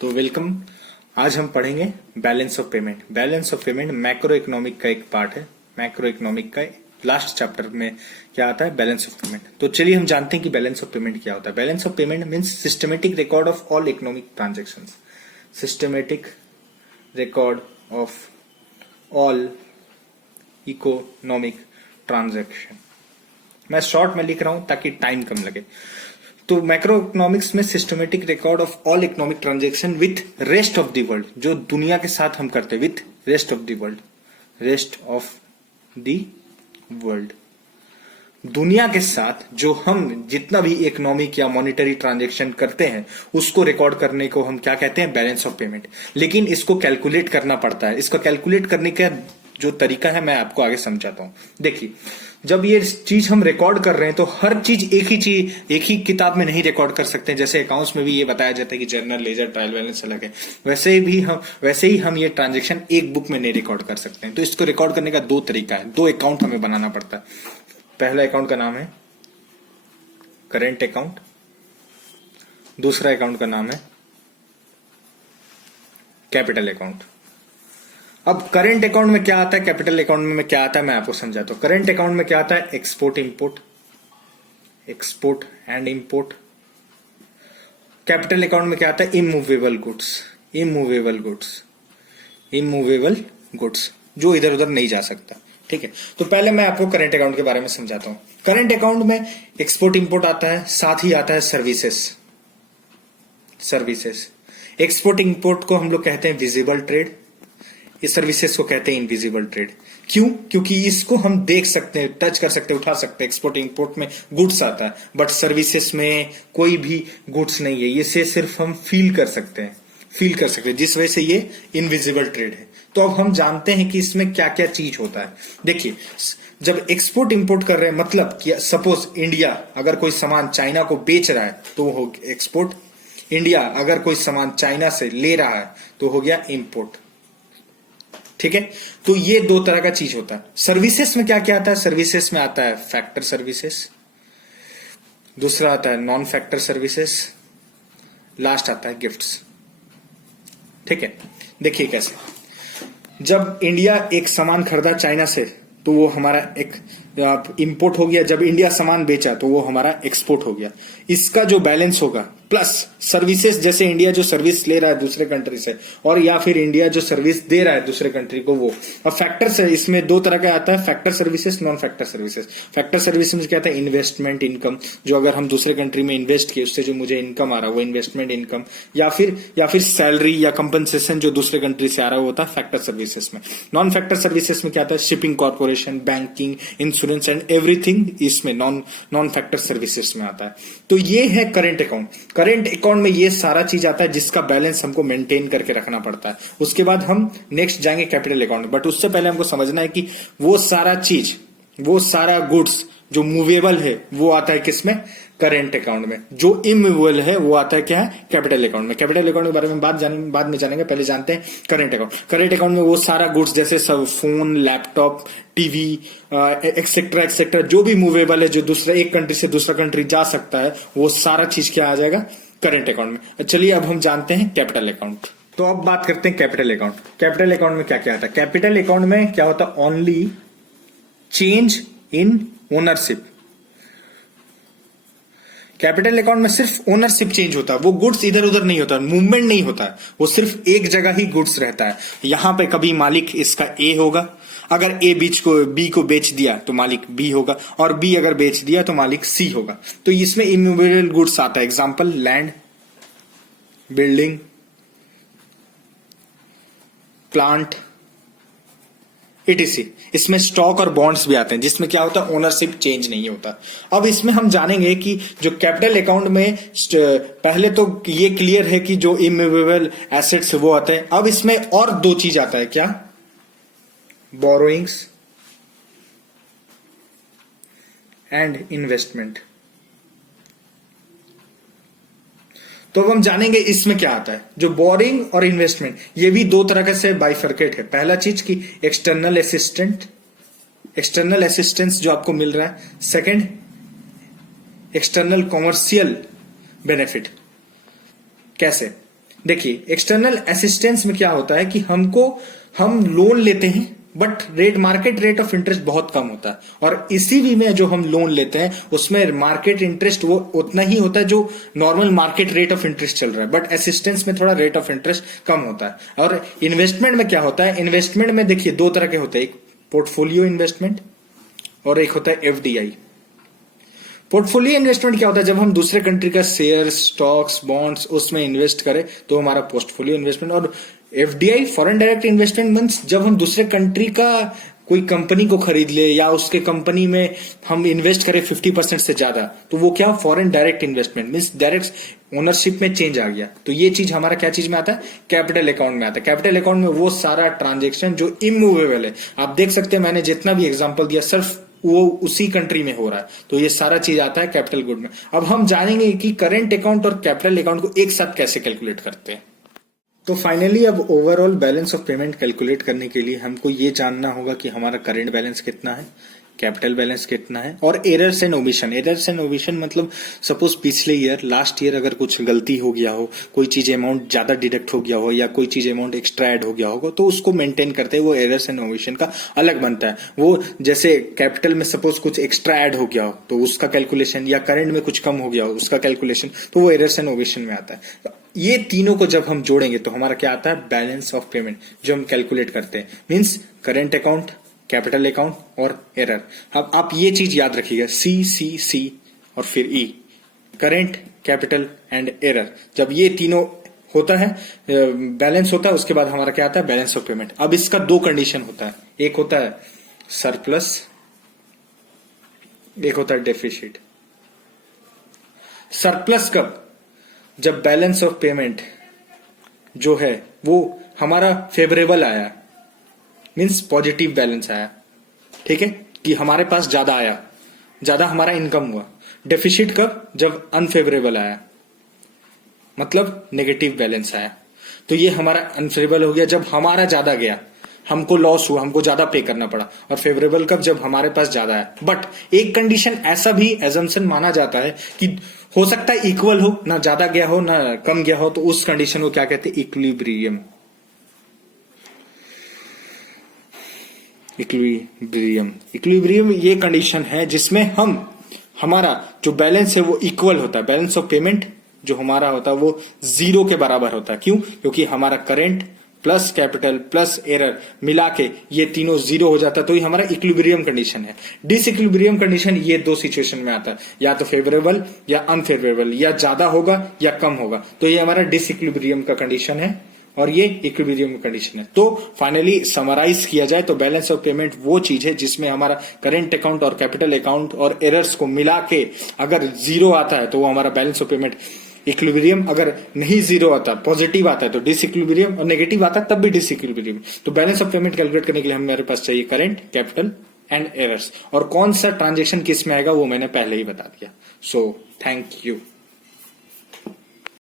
तो वेलकम। आज हम पढ़ेंगे balance of payment. Balance of payment macro economic का एक पार्ट है। मैक्रो इकोनॉमिक का लास्ट चैप्टर में क्या आता है, बैलेंस ऑफ पेमेंट। तो चलिए हम जानते हैं कि बैलेंस ऑफ पेमेंट क्या होता है। Balance of payment means systematic record of all economic transactions. Systematic record of all economic transaction. मैं शॉर्ट में लिख रहा हूं ताकि टाइम कम लगे। तो मैक्रो इकोनॉमिक्स में systematic record of all economic transaction with rest of the world, जो दुनिया के साथ हम करते हैं, with rest of the world. Rest of the world, दुनिया के साथ जो हम जितना भी इकोनॉमिक या मॉनिटरी ट्रांजेक्शन करते हैं उसको रिकॉर्ड करने को हम क्या कहते हैं, बैलेंस ऑफ पेमेंट। लेकिन इसको कैलकुलेट करना पड़ता है। इसको कैलकुलेट करने का जो तरीका है मैं आपको आगे समझाता हूं। देखिए, जब ये चीज हम रिकॉर्ड कर रहे हैं तो हर चीज एक ही किताब में नहीं रिकॉर्ड कर सकते हैं। जैसे अकाउंट्स में भी ये बताया जाता है कि जर्नल, लेजर, ट्रायल बैलेंस अलग है, वैसे ही हम ये ट्रांजेक्शन एक बुक में नहीं रिकॉर्ड कर सकते हैं। तो इसको रिकॉर्ड करने का दो तरीका है, दो अकाउंट हमें बनाना पड़ता है। पहला अकाउंट का नाम है करेंट अकाउंट, दूसरा अकाउंट का नाम है कैपिटल अकाउंट। अब करेंट अकाउंट में क्या आता है, कैपिटल अकाउंट में क्या आता है, मैं आपको समझाता हूं। करेंट अकाउंट में क्या आता है, export import, export and import. Capital account में क्या आता है, immovable goods, immovable goods, immovable goods, जो इधर उधर नहीं जा सकता। ठीक है, तो पहले मैं आपको करेंट अकाउंट के बारे में समझाता हूं। करेंट अकाउंट में एक्सपोर्ट इंपोर्ट आता है, साथ ही आता है सर्विसेज। सर्विसेज, एक्सपोर्ट इंपोर्ट को हम लोग कहते हैं विजिबल ट्रेड, इस सर्विसेज को कहते हैं इनविजिबल ट्रेड। क्यों? क्योंकि इसको हम देख सकते हैं, टच कर सकते हैं, उठा सकते हैं। एक्सपोर्ट इंपोर्ट में गुड्स आता है, बट सर्विसेज में कोई भी गुड्स नहीं है। ये से सिर्फ हम फील कर सकते हैं, फील कर सकते हैं, जिस वजह से ये इनविजिबल ट्रेड है। तो अब हम जानते हैं कि इसमें क्या क्या चीज होता है। देखिए, जब एक्सपोर्ट इंपोर्ट कर रहे हैं, मतलब कि सपोज इंडिया अगर कोई सामान चाइना को बेच रहा है तो वो हो एक्सपोर्ट। इंडिया अगर कोई सामान चाइना से ले रहा है तो हो गया इंपोर्ट। ठीक है, तो ये दो तरह का चीज होता है। सर्विसेज में क्या क्या आता है, सर्विसेज में आता है फैक्टर सर्विसेज, दूसरा आता है नॉन फैक्टर सर्विसेज, लास्ट आता है गिफ्ट्स। ठीक है, देखिए कैसे, जब इंडिया एक सामान खरीदा चाइना से तो वो हमारा एक इंपोर्ट हो गया। जब इंडिया सामान बेचा तो वो हमारा एक्सपोर्ट हो गया। इसका जो बैलेंस होगा प्लस सर्विसेज, जैसे इंडिया जो सर्विस ले रहा है दूसरे कंट्री से, और या फिर इंडिया जो सर्विस दे रहा है दूसरे कंट्री को, वो। अब फैक्टर्स है, इसमें दो तरह का आता है, factor services, non factor services. Factor services में क्या आता है, इन्वेस्टमेंट इनकम, जो अगर हम दूसरे कंट्री में इन्वेस्ट किए उससे जो मुझे इनकम आ रहा है वो इन्वेस्टमेंट इनकम, या फिर सैलरी या कंपनसेशन जो दूसरे कंट्री से आ रहा है वो होता है फैक्टर सर्विसेज में। नॉन फैक्टर सर्विसेज में क्या आता है, shipping corporation, banking, insurance and everything, इसमें नॉन फैक्टर सर्विसेज में आता है। तो ये है करेंट अकाउंट। करेंट अकाउंट में ये सारा चीज आता है जिसका बैलेंस हमको मेंटेन करके रखना पड़ता है। उसके बाद हम नेक्स्ट जाएंगे कैपिटल अकाउंट, बट उससे पहले हमको समझना है कि वो सारा चीज, वो सारा गुड्स जो मूवेबल है वो आता है किसमें, करेंट अकाउंट में। जो इमूवेबल है वो आता है क्या है, कैपिटल अकाउंट में। कैपिटल अकाउंट के बारे में बाद में जानेंगे, पहले जानते हैं करेंट अकाउंट। करेंट अकाउंट में वो सारा गुड्स जैसे सब phone, laptop, TV etcetera etcetera, जो भी मूवेबल है, जो दूसरा एक कंट्री से दूसरा कंट्री जा सकता है, वो सारा चीज क्या आ जाएगा, करेंट अकाउंट में। चलिए अब हम जानते हैं कैपिटल अकाउंट। तो अब बात करते हैं कैपिटल अकाउंट। कैपिटल अकाउंट में क्या क्या आता है, कैपिटल अकाउंट में क्या होता है, only change in ownership. Capital account में सिर्फ ओनरशिप चेंज होता है, वो गुड्स इधर उधर नहीं होता, मूवमेंट नहीं होता है, वो सिर्फ एक जगह ही गुड्स रहता है। यहां पे कभी मालिक इसका ए होगा, अगर ए बी को बेच दिया तो मालिक बी होगा, और बी अगर बेच दिया तो मालिक सी होगा। तो इसमें इमूवेबल गुड्स आता है, example land, building, plant, etc। इसमें स्टॉक और बॉन्ड्स भी आते हैं जिसमें क्या होता है, ओनरशिप चेंज नहीं होता। अब इसमें हम जानेंगे कि जो कैपिटल अकाउंट में, पहले तो ये क्लियर है कि जो इमूवेबल एसेट्स वो आते हैं। अब इसमें और दो चीज आता है, क्या, बोरोइंग्स एंड इन्वेस्टमेंट। तो अब हम जानेंगे इसमें क्या आता है। जो बोरिंग और इन्वेस्टमेंट, ये भी दो तरह से बाइफर्केट है। पहला चीज की एक्सटर्नल असिस्टेंट, एक्सटर्नल असिस्टेंस जो आपको मिल रहा है। Second, external commercial benefit. कैसे, देखिए, एक्सटर्नल असिस्टेंस में क्या होता है कि हम लोन लेते हैं but market rate of interest बहुत कम होता है, और इसी भी में जो हम लोन लेते हैं उसमें मार्केट इंटरेस्ट वो उतना ही होता है जो normal market rate of interest चल रहा है, बट असिस्टेंस में थोड़ा रेट ऑफ इंटरेस्ट कम होता है। और इन्वेस्टमेंट में क्या होता है, इन्वेस्टमेंट में देखिए दो तरह के होते हैं, एक पोर्टफोलियो इन्वेस्टमेंट और एक होता है एफडीआई। पोर्टफोलियो इन्वेस्टमेंट क्या होता है, जब हम दूसरे कंट्री का शेयर, स्टॉक्स, बॉन्ड्स उसमें इन्वेस्ट करें तो हमारा पोर्टफोलियो इन्वेस्टमेंट। और FDI foreign direct investment means जब हम दूसरे कंट्री का कोई कंपनी को खरीद ले या उसके कंपनी में हम इन्वेस्ट करें 50% से ज्यादा, तो वो क्या, foreign direct investment means direct ownership में चेंज आ गया। तो ये चीज हमारा क्या चीज में आता है, कैपिटल अकाउंट में आता है। कैपिटल अकाउंट में वो सारा ट्रांजेक्शन जो इमूवेबल है, आप देख सकते हैं मैंने जितना भी एग्जाम्पल दिया सिर्फ वो उसी कंट्री में हो रहा है, तो ये सारा चीज आता है कैपिटल गुड में। अब हम जानेंगे कि करंट अकाउंट और कैपिटल अकाउंट को एक साथ कैसे कैलकुलेट करते हैं। तो फाइनली अब overall balance of payment calculate करने के लिए हमको ये जानना होगा कि हमारा करंट बैलेंस कितना है, कैपिटल बैलेंस कितना है, और errors and omission. Errors and omission मतलब सपोज पिछले ईयर, लास्ट ईयर अगर कुछ गलती हो गया हो, कोई चीज अमाउंट ज्यादा डिडक्ट हो गया हो या कोई चीज अमाउंट एक्स्ट्रा ऐड हो गया होगा, तो उसको मेंटेन करते हैं, वो एरर्स एंड ओमिशन का अलग बनता है। वो जैसे कैपिटल में सपोज कुछ एक्स्ट्रा ऐड हो गया हो तो उसका कैलकुलेशन, या करंट में कुछ कम हो गया हो उसका कैलकुलेशन, तो वो एरर्स एंड ओमिशन में आता है। ये तीनों को जब हम जोड़ेंगे तो हमारा क्या आता है, बैलेंस ऑफ पेमेंट, जो हम कैलकुलेट करते हैं। Means current account, capital account और एरर। अब आप ये चीज याद रखिएगा, सी और फिर ई, करंट, कैपिटल एंड एरर। जब ये तीनों होता है, बैलेंस होता है, उसके बाद हमारा क्या आता है, बैलेंस ऑफ पेमेंट। अब इसका दो कंडीशन होता है, एक होता है सरप्लस, एक होता है डेफिसिट। सरप्लस कब, जब बैलेंस ऑफ पेमेंट जो है वो हमारा फेवरेबल आया, मींस पॉजिटिव बैलेंस आया, ठीक है, कि हमारे पास ज्यादा आया, ज्यादा हमारा इनकम हुआ। डेफिसिट कब, जब अनफेवरेबल आया, मतलब नेगेटिव बैलेंस आया। तो ये हमारा अनफेवरेबल हो गया जब हमारा ज्यादा गया, हमको लॉस हुआ, हमको ज्यादा पे करना पड़ा। और फेवरेबल कब, जब हमारे पास ज्यादा है। बट एक कंडीशन ऐसा भी एजम्पशन माना जाता है कि हो सकता है इक्वल हो, ना ज्यादा गया हो ना कम गया हो, तो उस कंडीशन को क्या कहते हैं, इक्विलिब्रियम। इक्विलिब्रियम ये कंडीशन है जिसमें हमारा जो बैलेंस है वो इक्वल होता है। बैलेंस ऑफ पेमेंट जो हमारा होता है वो जीरो के बराबर होता है। क्यों, क्योंकि हमारा current plus capital plus error मिला के ये तीनों जीरो हो जाता है, तो ये हमारा इक्विलिब्रियम कंडीशन है। डिसइक्विलिब्रियम कंडीशन ये दो सिचुएशन में आता है, या तो फेवरेबल या अनफेवरेबल, या ज्यादा होगा या कम होगा, तो ये हमारा डिसइक्विलिब्रियम का कंडीशन है और ये इक्विलिब्रियम कंडीशन है। तो फाइनली समराइज किया जाए तो बैलेंस ऑफ पेमेंट वो चीज है जिसमें हमारा करंट अकाउंट और कैपिटल अकाउंट और एरर्स को मिला के अगर जीरो आता है तो वो हमारा बैलेंस ऑफ पेमेंट इक्विलिब्रियम, अगर नहीं जीरो आता, पॉजिटिव आता है तो डिसइक्विलिब्रियम, और नेगेटिव आता है तब भी डिसइक्विलिब्रियम। तो बैलेंस ऑफ पेमेंट कैलकुलेट करने के लिए हमारे पास चाहिए करंट, कैपिटल एंड एरर्स, और कौन सा ट्रांजेक्शन किस में आएगा वो मैंने पहले ही बता दिया। So thank you.